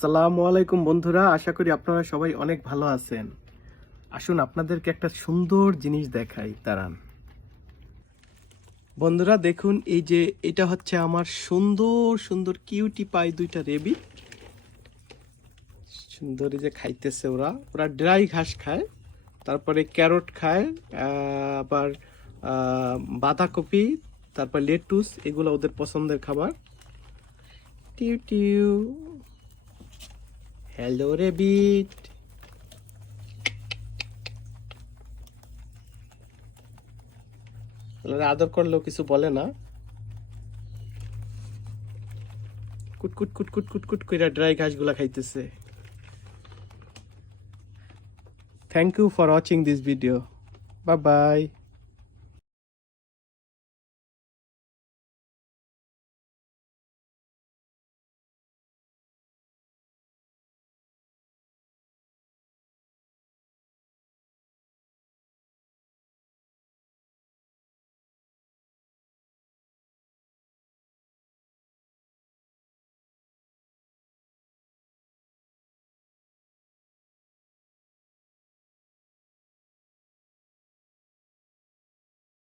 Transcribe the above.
আসসালামু আলাইকুম বন্ধুরা, আশা করি আপনারা সবাই অনেক ভালো আছেন। আসুন আপনাদেরকে একটা সুন্দর জিনিস দেখাই, দাঁড়ান। বন্ধুরা, দেখুন, এই যে এটা হচ্ছে আমার সুন্দর সুন্দর কিউটি পাই দুইটা রেবি সুন্দর যে খাইতেছে ওরা। ওরা ড্রাই ঘাস খায়, তারপরে ক্যারট খায় আবার বাঁধাকপি, তারপর লেটুস এগুলো ওদের পছন্দের খাবার। টিউ টিউ। হ্যালো রেবিট ওনারা আদর করলেও কিছু বলে না। কুট কুট কুট কুট কুট কুট কইরা ড্রাই ঘাসগুলা খাইতেছে। Thank you for watching this video bye bye